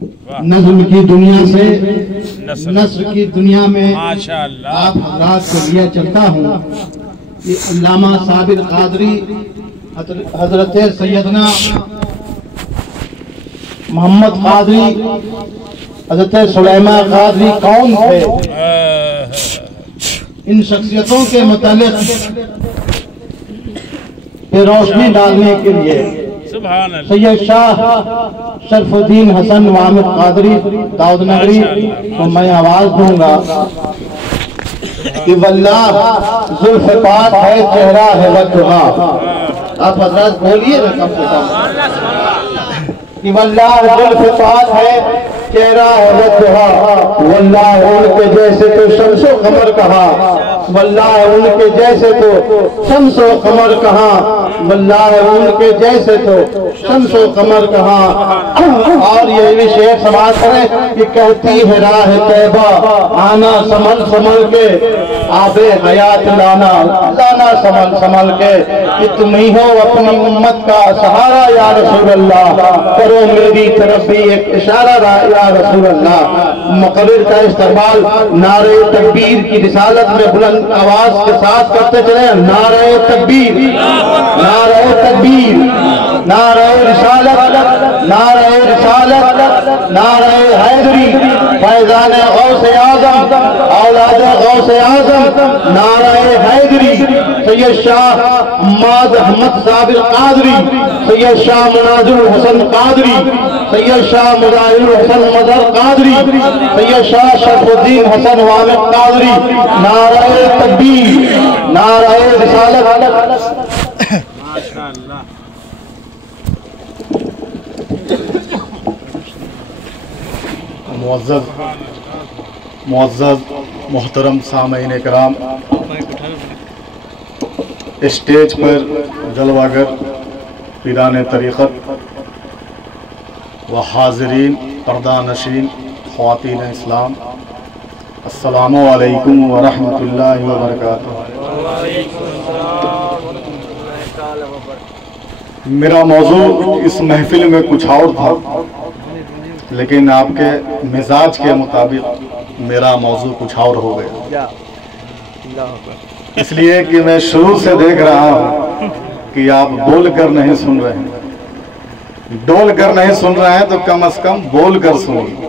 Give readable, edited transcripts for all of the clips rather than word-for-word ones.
نظم کی دنیا سے نثر کی دنیا میں آپ حضرات کو لیا چلتا ہوں کہ علامہ صابر قادری حضرت سیدنا محمد قادری حضرت سلیمان قادری کون تھے؟ ان شخصیتوں کے متعلق پہ روشنی ڈالنے کے لیے سید شاہ شرف الدین حسن محمد قادری داؤد نگری کو میں آواز دوں گا کہ واللہ زلف پاک ہے چہرہ ہے وجہا. آپ حضرات بولیے نا کم سے کم کہ واللہ زلف پاک ہے چہرہ ہے وجہا. واللہ ان کے جیسے تو شمس و قمر کہا. واللہ ان کے جیسے تو شمس و قمر کہا. واللہ ان کے جیسے تو شمس و قمر کہا. اور یہ بھی شیخ سماعت کریں کہ کہتی ہے راہ طیبہ آنا سمل سمل کے آب حیات لانا لانا سمل سمل کے کہ تم ہی ہو اپنی امت کا سہارا یا رسول اللہ. کرو میری طرف بھی ایک اشارہ یا رسول اللہ. مقرر کا استقبال نعرہ تکبیر کی رسالت میں بلند آواز کے ساتھ کرتے چلیں. نعرہ تکبیر نعرہ تکبیر نعرہ رسالت نعرہ رسالت نعرہ حیدری فیضان غوث اعظم اولاد غوث اعظم نعرہ حیدری. سید شاہ عماد احمد صابر قادری سید شاہ مناظر حسن قادری سید شاہ مظاہر حسن مظہر قادری سید شاہ شرف الدین حسن حامد قادری. نعرہ تکبیر نعرہ رسالت. معزز محترم سامعین کرام، اسٹیج پر جلوہ گر پیران طریقت و حاضرین پردہ نشین خواتین اسلام، السلام علیکم ورحمۃ اللہ وبرکاتہ. میرا موضوع اس محفل میں کچھ اور تھا، لیکن آپ کے مزاج کے مطابق میرا موضوع کچھ اور ہو گیا، اس لیے کہ میں شروع سے دیکھ رہا ہوں کہ آپ بول کر نہیں سن رہے ہیں. ڈول کر نہیں سن رہے ہیں تو کم از کم بول کر سنیے.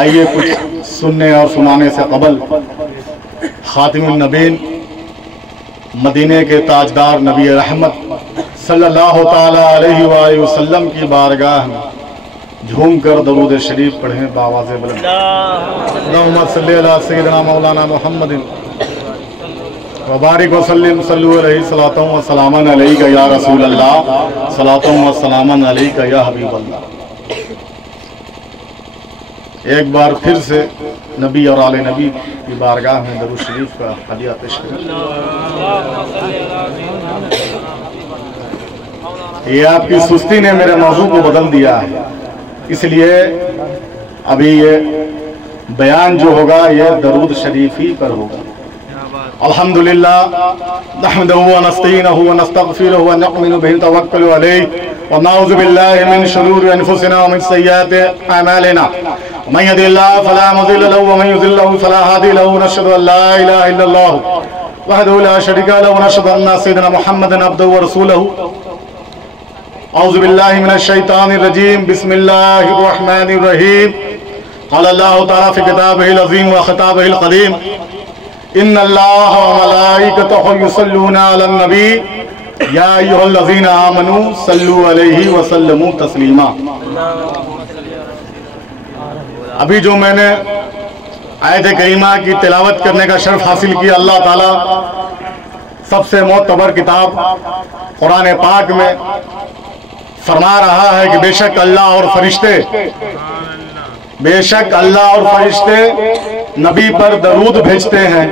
آئیے کچھ سننے اور سنانے سے قبل خاتم النبین مدینے کے تاجدار نبی رحمت صلی اللہ تعالی علیہ وآلہ وسلم کی بارگاہ میں جھوم کر درود شریف پڑھیں بآواز بلند. اللہم صلی علی سیدنا مولانا محمد وبارک وسلم صلو علیہ صلاۃ و سلام علیک یا رسول اللہ صلاۃ و سلام علیک یا حبیب اللہ. ایک بار پھر سے نبی اور آل نبی کی بارگاہ میں درود شریف کا ہدیہ پیش کریں. یہ آپ کی سستی نے میرے موضوع کو بدل دیا ہے، اس لیے ابھی یہ بیان جو ہوگا یہ درود شریف ہی پر ہوگا. الحمدللہ نحمدہ ونستعینہ ونستغفرہ ونؤمن بہ ونتوکل علیہ ونعوذ باللہ من شرور انفسنا ومن سیئات اعمالنا من یهد اللہ فلا مضل له ومن یضلل فلا ہادی له ونشهد ان لا الہ الا اللہ وحدہ لا شریک له ونشهد ان سیدنا محمد عبدہ ورسولہ. اعوذ باللہ من الشیطان الرجیم بسم اللہ الرحمن الرحیم. قال اللہ تعالی فی کتابہ العظیم و خطابہ القدیم ان اللہ و ملائکتہ یصلون علی النبی یا ایھا الذین آمنوا صلوا علیہ وسلموا تسلیما. ابھی جو میں نے آیت کریمہ کی تلاوت کرنے کا شرف حاصل کیا، اللہ تعالیٰ سب سے معتبر کتاب قرآن پاک میں فرما رہا ہے کہ بے شک اللہ اور فرشتے نبی پر درود بھیجتے ہیں.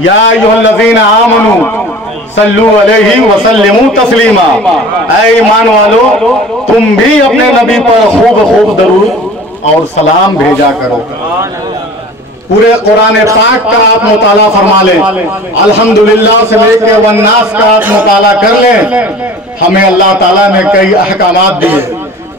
یا ایھا الذین آمنوا صلوا علیہ وسلموا تسلیما. اے ایمان والو تم بھی اپنے نبی پر خوب خوب درود اور سلام بھیجا کرو. پورے قرآن پاک کا آپ مطالعہ فرما لیں، الحمدللہ سے لے کے والناس کا آپ مطالعہ کر لیں. ہمیں اللہ تعالیٰ نے کئی احکامات دیے،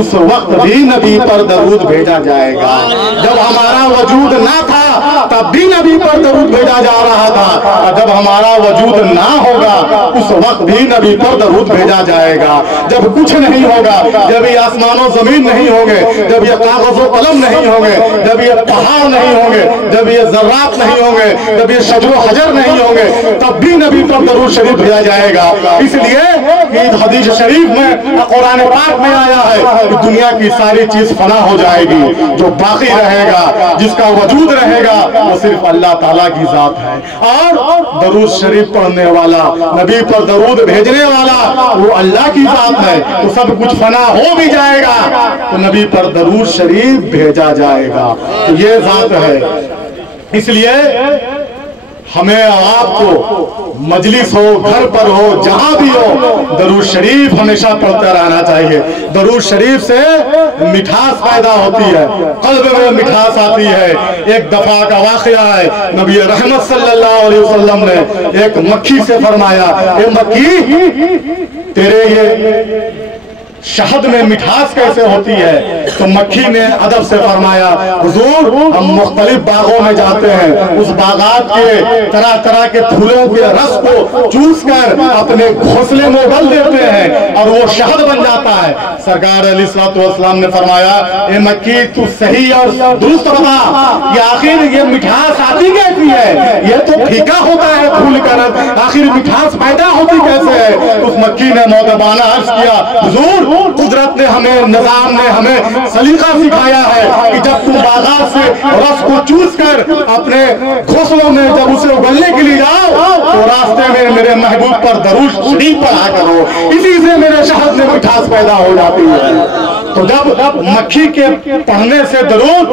اس وقت بھی نبی پر درود بھیجا جائے گا. جب ہمارا وجود نہ تھا تب بھی نبی پر درود بھیجا جا رہا تھا، اور جب ہمارا وجود نہ ہوگا اس وقت بھی نبی پر درود بھیجا جائے گا. جب کچھ نہیں ہوگا، جب یہ آسمان و زمین نہیں ہوں گے، جب یہ کاغذ و قلم نہیں ہوں گے، جب یہ پہاڑ نہیں ہوں گے، جب یہ ذرات نہیں ہوں گے، جب یہ شجر و حجر نہیں ہوں گے، تب بھی نبی پر درود شریف بھیجا جائے گا. اس لیے کہ حدیث شریف میں، قرآن پاک میں آیا ہے کہ دنیا کی ساری چیز فنا ہو جائے گی، جو باقی رہے گا، جس کا وجود رہے گا، وہ صرف اللہ تعالیٰ کی ذات ہے. اور درود شریف پڑھنے والا، نبی پر درود بھیجنے والا وہ اللہ کی ذات ہے. تو سب کچھ فنا ہو بھی جائے گا تو نبی پر درود شریف بھیجا جائے گا. تو یہ ذات ہے. اس لیے ہمیں آپ کو مجلس ہو، گھر پر ہو، جہاں بھی ہو، درود شریف ہمیشہ پڑھتے رہنا چاہیے. درود شریف سے مٹھاس پیدا ہوتی ہے، قلب میں مٹھاس آتی ہے. ایک دفعہ کا واقعہ ہے، نبی رحمت صلی اللہ علیہ وسلم نے ایک مکھی سے فرمایا، اے مکھی، تیرے یہ شہد میں مٹھاس کیسے ہوتی ہے؟ تو مکھی نے ادب سے فرمایا، حضور ہم مختلف باغوں میں جاتے ہیں، اس باغات کے طرح طرح کے پھولوں کے رس کو چوس کر اپنے گھونسلے میں ڈال دیتے ہیں اور وہ شہد بن جاتا ہے. سرکار علیہ الصلوۃ والسلام نے فرمایا، اے مکھی تو صحیح اور درست بتا، یہ آخر یہ مٹھاس آتی کیسی ہے؟ یہ تو پھیکا ہوتا ہے پھول کا رس، آخر مٹھاس پیدا ہوتی کیسے ہے؟ اس مکھی نے مؤدبانہ عرض کیا، حضور قدرت نے ہمیں، نظام نے ہمیں سلیقہ سکھایا ہے کہ جب تم باغات سے رس کو چوس کر اپنے گھونسلوں میں جب اسے اگلنے کے لیے جاؤ تو راستے میں میرے محبوب پر درود شریف پڑھا کرو، اسی سے میرے شہد میں مٹھاس پیدا ہو جاتی ہے. تو جب مکھی کے پڑھنے سے درود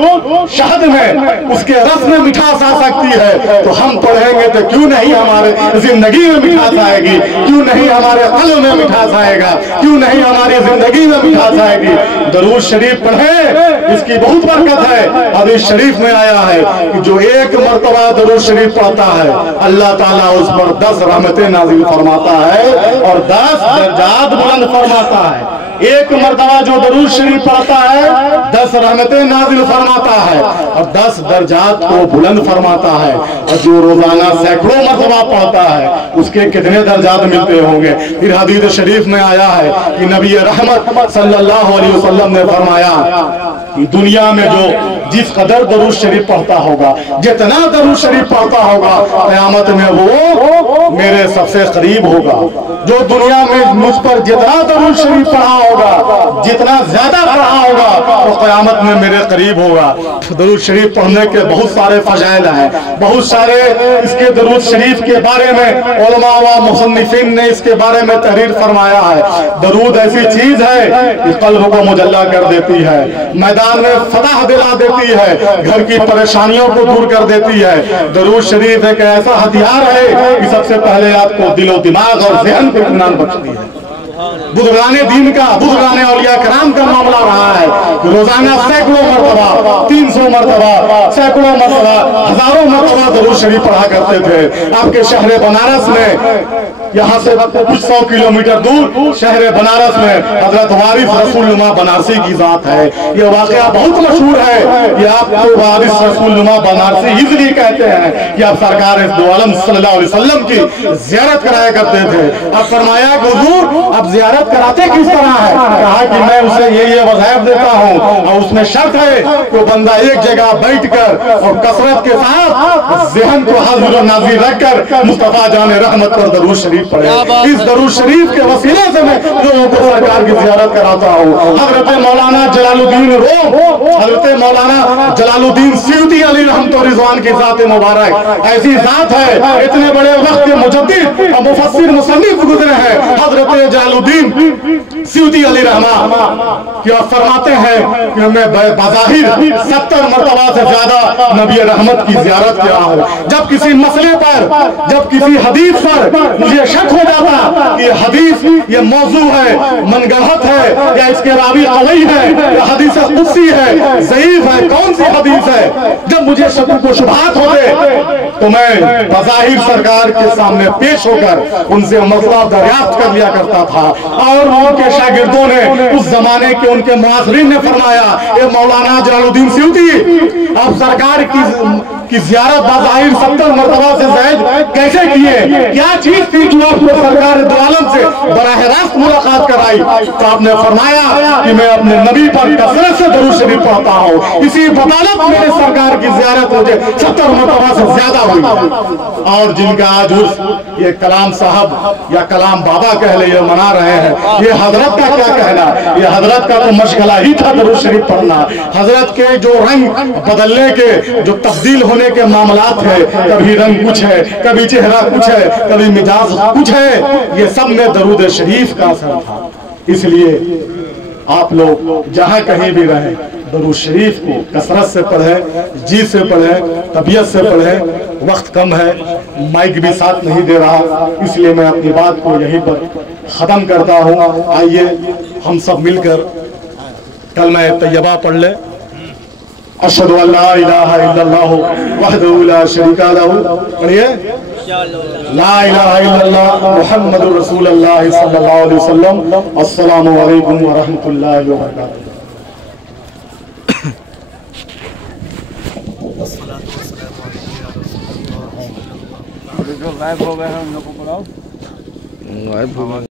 شہد میں، اس کے رس میں مٹھاس آ سکتی ہے، تو ہم پڑھیں گے تو کیوں نہیں ہمارے زندگی میں مٹھاس آئے گی؟ کیوں نہیں ہمارے قلب میں مٹھاس آئے گا؟ کیوں نہیں ہماری زندگی میں مٹھاس آئے گی؟ درود شریف پڑھیں، اس کی بہت برکت ہے. حدیث شریف میں آیا ہے کہ جو ایک مرتبہ درود شریف پڑھتا ہے اللہ تعالیٰ اس پر 10 رحمتیں نازل فرماتا ہے اور 10 درجات بلند فرماتا ہے. ایک مرتبہ جو درود شریف پڑھتا ہے 10 رحمتیں نازل فرماتا ہے اور 10 درجات کو بلند فرماتا ہے. اور جو روزانہ سینکڑوں مرتبہ پڑھتا ہے اس کے کتنے درجات ملتے ہوں گے؟ پھر حدیث شریف میں آیا ہے کہ نبی رحمت صلی اللہ علیہ وسلم نے فرمایا کہ دنیا میں جو جس قدر درود شریف پڑھتا ہوگا، جتنا درود شریف پڑھتا ہوگا، قیامت میں وہ میرے سب سے قریب ہوگا. جو دنیا میں مجھ پر جتنا درود شریف پڑھا ہوگا، جتنا زیادہ پڑھا ہوگا، وہ قیامت میں میرے قریب ہوگا. درود شریف پڑھنے کے بہت سارے فضائل ہیں، بہت سارے اس کے درود شریف کے بارے میں علماء و مصنفین نے اس کے بارے میں تحریر فرمایا ہے. درود ایسی چیز ہے کہ قلب کو مجلہ کر دیتی ہے، میدان میں فتح دلا دیتی ہے، گھر کی پریشانیوں کو دور کر دیتی ہے. درود شریف ایک ایسا ہتھیار ہے کہ سب سے پہلے آپ کو دل و دماغ اور ذہن کو اطمینان بخشتی ہے. بزرگان دین کا، بزرگان اولیاء کرام کا معاملہ رہا ہے، روزانہ سینکڑوں مرتبہ، 300 مرتبہ، سینکڑوں مرتبہ، ہزاروں مرتبہ درود شریف پڑھا کرتے تھے. آپ کے شہر بنارس میں، یہاں سے کچھ 100 کلومیٹر دور شہر بنارس میں حضرت وارث رسول نما بنارسی کی ذات ہے. یہ واقعہ بہت مشہور ہے. یہ آپ کو وارث رسول نما بنارسی اس لیے کہتے ہیں کہ آپ سرکار دو عالم صلی اللہ علیہ وسلم کی زیارت کرایا کرتے تھے. اب فرمایا کہ حضور اب زیارت کراتے کس طرح ہے؟ کہا کہ میں اسے یہ وظائف دیتا ہوں اور اس میں شرط ہے کہ بندہ ایک جگہ بیٹھ کر اور کثرت کے ساتھ ذہن کو حاضر و ناظر رکھ کر مصطفیٰ جان رحمت پر درود شریف پڑھے. اس درود شریف کے وسیلے سے میں لوگوں کو سرکار کی زیارت کراتا ہوں. حضرت مولانا جلال الدین روم، حضرت مولانا جلال الدین سیوطی علی رحمت و رضوان کی ذات مبارک ایسی ذات ہے، اتنے بڑے وقت کے مجدد اور مفسر مصنف گزرے ہیں حضرت جلال الدین سیوطی علی رحمہ، کہ فرماتے ہیں کہ میں بظاہر 70 مرتبہ سے زیادہ نبی رحمت کی زیارت کیا ہوں. جب کسی مسئلے پر، جب کسی حدیث پر مجھے شک ہو جاتا کہ یہ حدیث یہ موضوع ہے، منگڑت ہے، یا اس کے راوی قوی ہے، یا حدیث قدسی ہے، ضعیف ہے، کون سی حدیث ہے، جب مجھے شک و شبہات ہوتے تو میں بظاہر سرکار کے سامنے پیش ہو کر ان سے مسئلہ دریافت کر لیا کرتا تھا اور ان کے کے شاگردوں نے اس زمانے کے ان کے معاصرین نے فرمایا اے مولانا جلال الدین سیوطی آپ سرکار کی زیارت بظاہر 70 مرتبہ سے زائد کیسے کیے؟ کیا چیز تھی جو آپ کو سرکار دو عالم سے براہ راست ملاقات کرائی؟ تو آپ نے فرمایا کہ میں اپنے نبی پر کثرت سے درود شریف پڑھتا ہوں، اسی بدولت میرے سرکار کی زیارت مجھے 70 مرتبہ سے زیادہ ہوئی۔ اور جن کا آج یہ کلام صاحب یا کلام بابا کہہ لے یہ منا رہے ہیں، یہ حضرت کا کیا کہنا؟ یہ حضرت کا تو مشغلہ ہی تھا درود شریف پڑھنا۔ حضرت کے جو رنگ بدلنے کے، جو تبدیل ہونے کے معاملات ہے، کبھی رنگ کچھ ہے، کبھی چہرہ کچھ ہے، کبھی مزاج کچھ ہے، یہ سب میں درود شریف کا اثر تھا۔ اس لیے آپ لوگ جہاں کہیں بھی رہیں درود شریف کو کثرت سے پڑھیں، جی سے پڑھیں، طبیعت سے پڑھیں۔ وقت کم ہے، مائک بھی ساتھ نہیں دے رہا، اس لیے میں اپنی بات کو یہیں پر ختم کرتا ہوں۔ آئیے ہم سب مل کر کلمہ طیبہ پڑھ لیں۔ اشہدو ان لا الہ الا اللہ وحدہ لا شریک لہ، پڑھیے لا الہ الا اللہ محمد رسول اللہ صلی اللہ علیہ وسلم۔ السلام علیکم ورحمۃ اللہ وبرکاتہ۔ غائب ہو گئے ہیں ان لوگوں کو پڑھاؤ۔